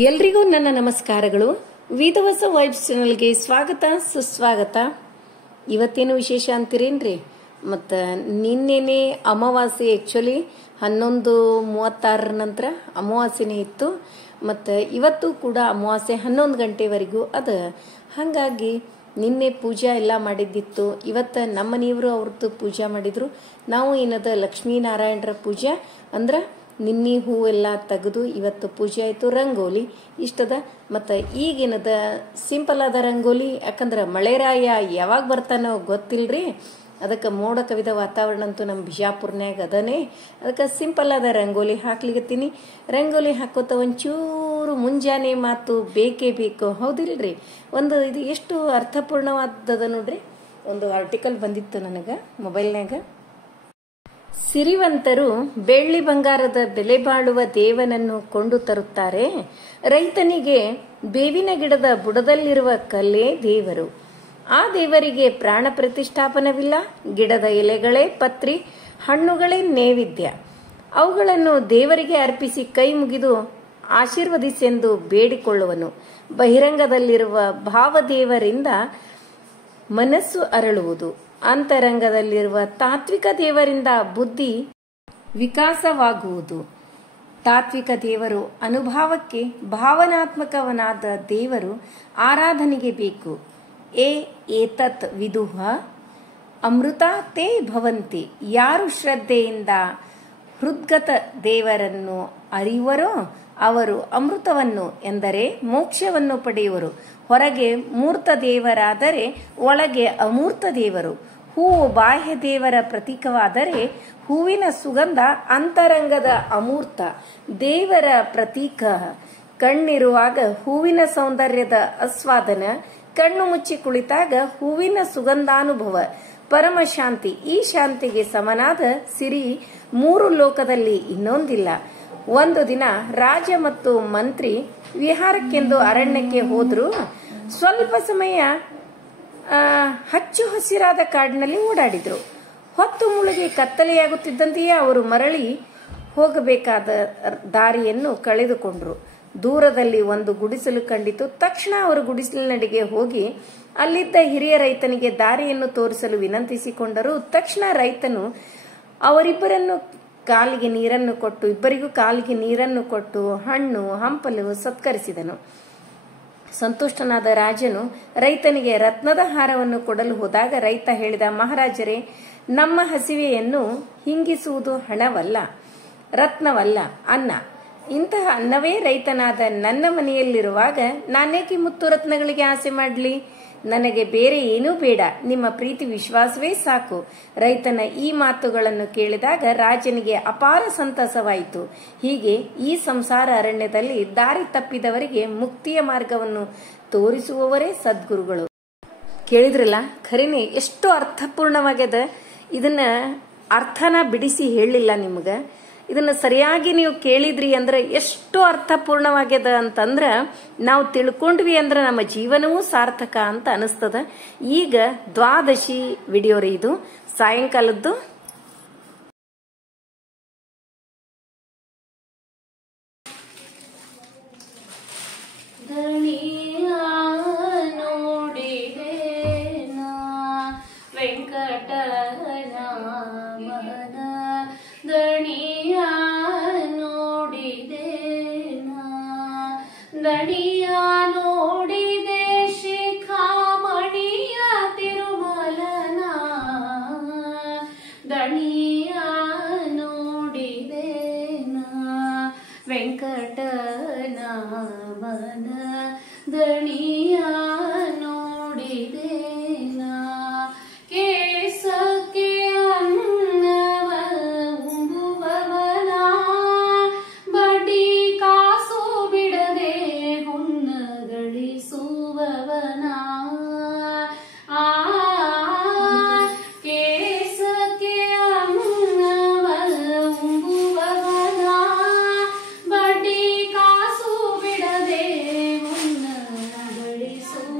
ಎಲ್ರಿಗೂ ನನ್ನ ನಮಸ್ಕಾರಗಳು. ವಿಧವಸ ವೈಬ್ಸ್ ಚಾನಲ್ಗೆ ಸ್ವಾಗತ ಸುಸ್ವಾಗತ. ಇವತ್ತೇನು ವಿಶೇಷ ಅಂತೀರೇನ್ರಿ? ಮತ್ತು ನಿನ್ನೆನೆ ಅಮಾವಾಸ್ಯೆ, ಆ್ಯಕ್ಚುಲಿ 11:36 ನಂತರ ಅಮಾವಾಸ್ಯೆನೇ ಇತ್ತು. ಮತ್ತು ಇವತ್ತು ಕೂಡ ಅಮಾವಾಸ್ಯೆ 11 ಗಂಟೆವರೆಗೂ ಅದ. ಹಾಗಾಗಿ ನಿನ್ನೆ ಪೂಜಾ ಎಲ್ಲ ಮಾಡಿದ್ದಿತ್ತು. ಇವತ್ತು ನಮ್ಮ ಮನೆಯವರು ಅವ್ರದ್ದು ಪೂಜಾ ಮಾಡಿದ್ರು. ನಾವು ಏನದ ಲಕ್ಷ್ಮೀನಾರಾಯಣರ ಪೂಜೆ ಅಂದ್ರೆ ನಿನ್ನೆ ಹೂವೆಲ್ಲ ತೆಗೆದು ಇವತ್ತು ಪೂಜೆ ಆಯಿತು. ರಂಗೋಲಿ ಇಷ್ಟದ. ಮತ್ತು ಈಗೇನದ ಸಿಂಪಲ್ ಆದ ರಂಗೋಲಿ, ಯಾಕಂದ್ರೆ ಮಳೆರಾಯ ಯಾವಾಗ ಬರ್ತಾನೋ ಗೊತ್ತಿಲ್ರಿ. ಅದಕ್ಕೆ ಮೋಡ ಕವಿದ ವಾತಾವರಣ ಅಂತೂ ನಮ್ಮ ಬಿಜಾಪುರ್ನ್ಯಾಗ ಅದನೇ. ಅದಕ್ಕೆ ಸಿಂಪಲ್ ಆದ ರಂಗೋಲಿ ಹಾಕ್ಲಿಗತ್ತೀನಿ. ರಂಗೋಲಿ ಹಾಕೋತ ಒಂಚೂರು ಮುಂಜಾನೆ ಮಾತು ಬೇಕೇ ಬೇಕು, ಹೌದಿಲ್ರಿ? ಇದು ಎಷ್ಟು ಅರ್ಥಪೂರ್ಣವಾದದ ನೋಡ್ರಿ. ಒಂದು ಆರ್ಟಿಕಲ್ ಬಂದಿತ್ತು ನನಗೆ ಮೊಬೈಲ್ನಾಗ. ಸಿರಿವಂತರು ಬೆಳ್ಳಿ ಬಂಗಾರದ ಬೆಲೆ ಬಾಳುವ ದೇವನನ್ನು ಕೊಂಡು ತರುತ್ತಾರೆ. ರೈತನಿಗೆ ಬೇವಿನ ಗಿಡದ ಬುಡದಲ್ಲಿರುವ ಕಲ್ಲೇ ದೇವರು. ಆ ದೇವರಿಗೆ ಪ್ರಾಣ ಪ್ರತಿಷ್ಠಾಪನವಿಲ್ಲ. ಗಿಡದ ಎಲೆಗಳೇ ಪತ್ರಿ, ಹಣ್ಣುಗಳೇ ನೈವೇದ್ಯ. ಅವುಗಳನ್ನು ದೇವರಿಗೆ ಅರ್ಪಿಸಿ ಕೈ ಮುಗಿದು ಆಶೀರ್ವದಿಸೆಂದು ಬೇಡಿಕೊಳ್ಳುವನು. ಬಹಿರಂಗದಲ್ಲಿರುವ ಭಾವದೇವರಿಂದ ಮನಸ್ಸು ಅರಳುವುದು. ಅಂತರಂಗದಲ್ಲಿರುವ ತಾತ್ವಿಕ ದೇವರಿಂದ ಬುದ್ಧಿ ವಿಕಾಸವಾಗುವುದು. ತಾತ್ವಿಕ ದೇವರು ಅನುಭವಕ್ಕೆ ಭಾವನಾತ್ಮಕವನಾದ ದೇವರು ಆರಾಧನೆಗೆ ಬೇಕು. ಏತತ್ ವಿದುಹ ಅಮೃತ ತೇ ಭವಂತಿ. ಯಾರು ಶ್ರದ್ಧೆಯಿಂದ ಹೃದ್ಗತ ದೇವರನ್ನು ಅರಿಯುವರೋ ಅವರು ಅಮೃತವನ್ನು ಎಂದರೆ ಮೋಕ್ಷವನ್ನು ಪಡೆಯುವರು. ಹೊರಗೆ ಮೂರ್ತ ದೇವರಾದರೆ ಒಳಗೆ ಅಮೂರ್ತ ದೇವರು. ಹೂವು ಬಾಹ್ಯ ದೇವರ ಪ್ರತೀಕವಾದರೆ ಹೂವಿನ ಸುಗಂಧ ಅಂತರಂಗದ ಅಮೂರ್ತ ದೇವರ ಪ್ರತೀಕ. ಕಣ್ಣಿರುವಾಗ ಹೂವಿನ ಸೌಂದರ್ಯದ ಆಸ್ವಾದನ, ಕಣ್ಣು ಮುಚ್ಚಿ ಕುಳಿತಾಗ ಹೂವಿನ ಸುಗಂಧಾನುಭವ, ಪರಮ ಶಾಂತಿ. ಈ ಶಾಂತಿಗೆ ಸಮನಾದ ಸಿರಿ ಮೂರು ಲೋಕದಲ್ಲಿ ಇನ್ನೊಂದಿಲ್ಲ. ಒಂದು ದಿನ ರಾಜ ಮತ್ತು ಮಂತ್ರಿ ವಿಹಾರಕ್ಕೆಂದು ಅರಣ್ಯಕ್ಕೆ ಹೋದ್ರು. ಸ್ವಲ್ಪ ಸಮಯ ಹಚ್ಚು ಹಸಿರಾದ ಕಾಡಿನಲ್ಲಿ ಓಡಾಡಿದ್ರು. ಹೊತ್ತು ಮುಳುಗಿ ಕತ್ತಲೆಯಾಗುತ್ತಿದ್ದಂತೆಯೇ ಅವರು ಮರಳಿ ಹೋಗಬೇಕಾದ ದಾರಿಯನ್ನು ಕಳೆದುಕೊಂಡ್ರು. ದೂರದಲ್ಲಿ ಒಂದು ಗುಡಿಸಲು ಕಂಡಿತು. ತಕ್ಷಣ ಅವರು ಗುಡಿಸಲಿನಡೆಗೆ ಹೋಗಿ ಅಲ್ಲಿದ್ದ ಹಿರಿಯ ರೈತನಿಗೆ ದಾರಿಯನ್ನು ತೋರಿಸಲು ವಿನಂತಿಸಿಕೊಂಡರು. ತಕ್ಷಣ ರೈತನು ಅವರಿಬ್ಬರಿಗೂ ಕಾಲಿಗೆ ನೀರನ್ನು ಕೊಟ್ಟು ಹಣ್ಣು ಹಂಪಲು ಸತ್ಕರಿಸಿದನು. ಸಂತುಷ್ಟನಾದ ರಾಜನು ರೈತನಿಗೆ ರತ್ನದ ಹಾರವನ್ನು ಕೊಡಲು ಹೋದಾಗ ರೈತ ಹೇಳಿದ, ಮಹಾರಾಜರೇ, ನಮ್ಮ ಹಸಿವೆಯನ್ನು ಹಿಂಗಿಸುವುದು ಹಣವಲ್ಲ, ರತ್ನವಲ್ಲ, ಅನ್ನ. ಇಂತಹ ಅನ್ನವೇ ರೈತನಾದ ನನ್ನ ಮನೆಯಲ್ಲಿರುವಾಗ ನಾನೇಕೆ ಮುತ್ತು ರತ್ನಗಳಿಗೆ ಆಸೆ ಮಾಡಲಿ? ನನಗೆ ಬೇರೆ ಏನೂ ಬೇಡ, ನಿಮ್ಮ ಪ್ರೀತಿ ವಿಶ್ವಾಸವೇ ಸಾಕು. ರೈತನ ಈ ಮಾತುಗಳನ್ನು ಕೇಳಿದಾಗ ರಾಜನಿಗೆ ಅಪಾರ ಸಂತಸವಾಯಿತು. ಹೀಗೆ ಈ ಸಂಸಾರ ಅರಣ್ಯದಲ್ಲಿ ದಾರಿ ತಪ್ಪಿದವರಿಗೆ ಮುಕ್ತಿಯ ಮಾರ್ಗವನ್ನು ತೋರಿಸುವವರೇ ಸದ್ಗುರುಗಳು. ಕೇಳಿದ್ರಲ್ಲ, ಖರೇನೆ ಎಷ್ಟು ಅರ್ಥಪೂರ್ಣವಾಗ್ಯದ. ಇದನ್ನ ಅರ್ಥನ ಬಿಡಿಸಿ ಹೇಳಿಲ್ಲ ನಿಮ್ಗ. ಇದನ್ನ ಸರಿಯಾಗಿ ನೀವು ಕೇಳಿದ್ರಿ ಅಂದ್ರೆ ಎಷ್ಟು ಅರ್ಥಪೂರ್ಣವಾಗ್ಯದ ಅಂತಂದ್ರ ನಾವು ತಿಳ್ಕೊಂಡ್ವಿ ಅಂದ್ರೆ ನಮ್ಮ ಜೀವನವೂ ಸಾರ್ಥಕ ಅಂತ ಅನಿಸ್ತದ. ಈಗ ದ್ವಾದಶಿ ವಿಡಿಯೋ ರೀ ಇದು, ಸಾಯಂಕಾಲದ್ದು. ದಣಿಯ ನೋಡಿದೆ ಶಿಖಾಮಣಿಯ ತಿರುಮಲನ, ದಣಿಯ ನೋಡಿದೆ ವೆಂಕಟನ ಮನ, ದಣಿಯ ನೋಡಿದೆ ಕೇಸಕ್ಕೆ ಅನ್ನವ ಉಂಬುವವನ, ಬಡ್ಡಿ ಕಾಸು ಬಿಡದೆ ಹುಣ್ಣ ಗಳಿಸುವವನ. ಕೇಸಕ್ಕೆ ಅನ್ನವ ಉಂಬುವವನ, ಬಡ್ಡಿ ಕಾಸು ಬಿಡದೆ ಹುಣ್ಣ ಗಳಿಸುವವನ.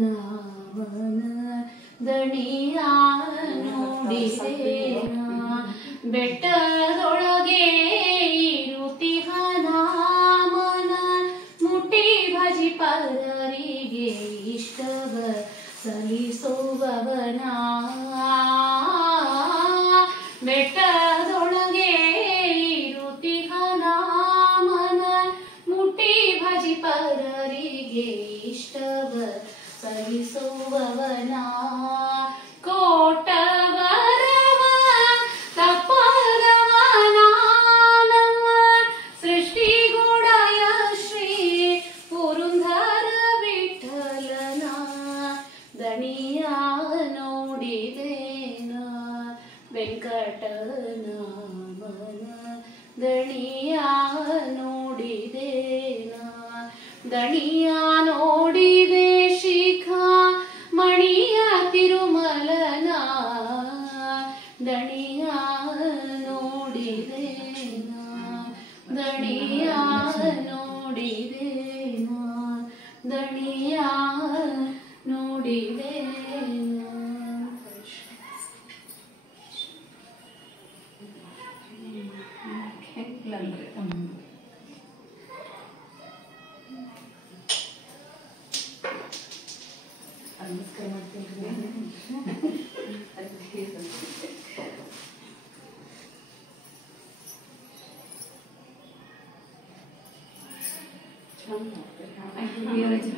ವೆಂಕಟನಾಮನ ದಣಿಯ ನೋಡಿದೇನ ಬೆಟ್ಟದೊಳಗೆ ಇರುತಿಹ ನಾಮನ ಮುಟ್ಟಿ ಭಜಿ ಪರರಿಗೆ ಇಷ್ಟವ ಸಲಿಸುವವನ ಬೆಟ್ಟದೊಳಗೆ ಇರುತಿಹ ನಾಮನ ಮುಟ್ಟಿ ಭಜಿ ಪರರಿಗೆ ಇಷ್ಟವ ಸಲಿಸುವವನ ಕೋಟವರವ ತಪ್ಪದವನ ನಮ್ಮ ಸೃಷ್ಟಿಗುಡಯ ಶ್ರೀ ಪುರಂದರ ವಿಠಲನ ದಣಿಯ ನೋಡಿದೇನ ವೆಂಕಟನಾಮನ ದಣಿಯ ನೋಡಿದೇನ ದಣಿಯ ನೋಡಿದೆ ಶಿಖ ಮಣಿಯ ತಿರುಮಲನ ದಣಿಯ ನೋಡಿದೇನ ದಣಿಯ ನೋಡಿದೇನ ದಣಿಯ ನೋಡಿದೇನ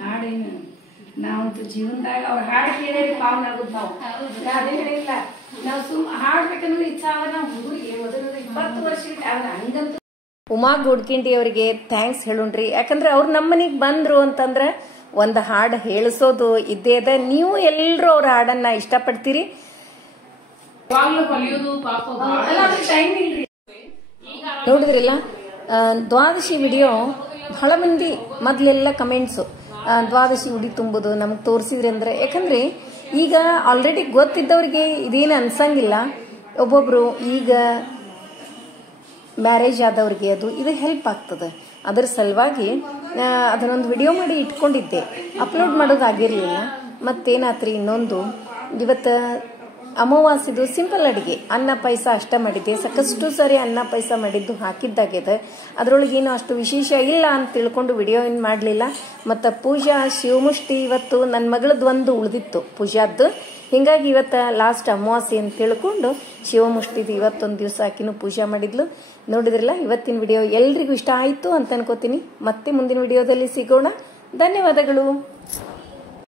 ಹಾಡೇನು ನಾವಂತೂ ಜೀವನದಾಗ ಅವ್ರ ಹಾಡು ಕೇಳಿ ಪಾವನ ಆಗುದು ನಾವು ಅದೇ ಹೇಳಿಲ್ಲ ನಾವು ಹಾಡ್ಬೇಕನ್ನೋ ಇಚ್ಛಾ ನಾವು ಹುಡುಗರಿಗೆ ಮೊದಲು 20 ವರ್ಷ ಹಂಗಂತೂ ಉಮಾ ಗೋಡ್ಕಿಂಡಿ ಅವರಿಗೆ ಥ್ಯಾಂಕ್ಸ್ ಹೇಳುಣ್ರಿ. ಯಾಕಂದ್ರೆ ಅವ್ರು ನಮ್ಮನಿಗೆ ಬಂದ್ರು ಅಂತಂದ್ರ ಒಂದು ಹಾಡು ಹೇಳಿಸೋದು ಇದ್ದೇ ಅದ. ನೀವು ಎಲ್ಲರೂ ಅವ್ರ ಹಾಡನ್ನ ಇಷ್ಟಪಡ್ತೀರಿ. ನೋಡಿದ್ರಿಲ್ಲ ದ್ವಾದಶಿ ವಿಡಿಯೋ ಬಹಳ ಮಂದಿ ಮೊದ್ಲೆಲ್ಲ ಕಮೆಂಟ್ಸು ದ್ವಾದಶಿ ಉಡಿ ತುಂಬುದು ನಮ್ಗೆ ತೋರಿಸಿದ್ರಿ ಅಂದ್ರೆ, ಯಾಕಂದ್ರೆ ಈಗ ಆಲ್ರೆಡಿ ಗೊತ್ತಿದ್ದವ್ರಿಗೆ ಇದೇನು ಅನ್ಸಂಗಿಲ್ಲ. ಒಬ್ಬೊಬ್ರು ಈಗ ಮ್ಯಾರೇಜ್ ಆದವ್ರಿಗೆ ಇದು ಹೆಲ್ಪ್ ಆಗ್ತದೆ. ಅದರ ಸಲುವಾಗಿ ಅದನ್ನೊಂದು ವಿಡಿಯೋ ಮಾಡಿ ಇಟ್ಕೊಂಡಿದ್ದೆ, ಅಪ್ಲೋಡ್ ಮಾಡೋದಾಗಿರ್ಲಿಲ್ಲ. ಮತ್ತೇನಾತ್ರಿ ಇನ್ನೊಂದು ಇವತ್ತು ಅಮಾವಾಸ್ಯದು ಸಿಂಪಲ್ ಅಡಿಗೆ ಅನ್ನ ಪಾಯಸ ಅಷ್ಟ ಮಾಡಿದ್ದೆ. ಸಾಕಷ್ಟು ಸರಿ ಅನ್ನ ಪಾಯಸ ಮಾಡಿದ್ದು ಹಾಕಿದ್ದಾಗ್ಯದ. ಅದ್ರೊಳಗೇನು ಅಷ್ಟು ವಿಶೇಷ ಇಲ್ಲ ಅಂತ ತಿಳ್ಕೊಂಡು ವಿಡಿಯೋ ಏನು ಮಾಡಲಿಲ್ಲ. ಮತ್ತು ಪೂಜಾ ಶಿವಮುಷ್ಟಿ ಇವತ್ತು ನನ್ನ ಮಗಳದ್ದು ಒಂದು ಉಳಿದಿತ್ತು ಪೂಜಾದ್ದು. ಹಿಂಗಾಗಿ ಇವತ್ತು ಲಾಸ್ಟ್ ಅಮಾವಾಸ್ಯೆ ಅಂತ ತಿಳ್ಕೊಂಡು ಶಿವಮುಷ್ಟಿದು ಇವತ್ತೊಂದು ದಿವಸ ಆಕಿನೂ ಪೂಜಾ ಮಾಡಿದ್ಲು. ನೋಡಿದ್ರಲ್ಲ ಇವತ್ತಿನ ವಿಡಿಯೋ ಎಲ್ರಿಗೂ ಇಷ್ಟ ಆಯಿತು ಅಂತ ಅನ್ಕೋತೀನಿ. ಮತ್ತೆ ಮುಂದಿನ ವಿಡಿಯೋದಲ್ಲಿ ಸಿಗೋಣ. ಧನ್ಯವಾದಗಳು.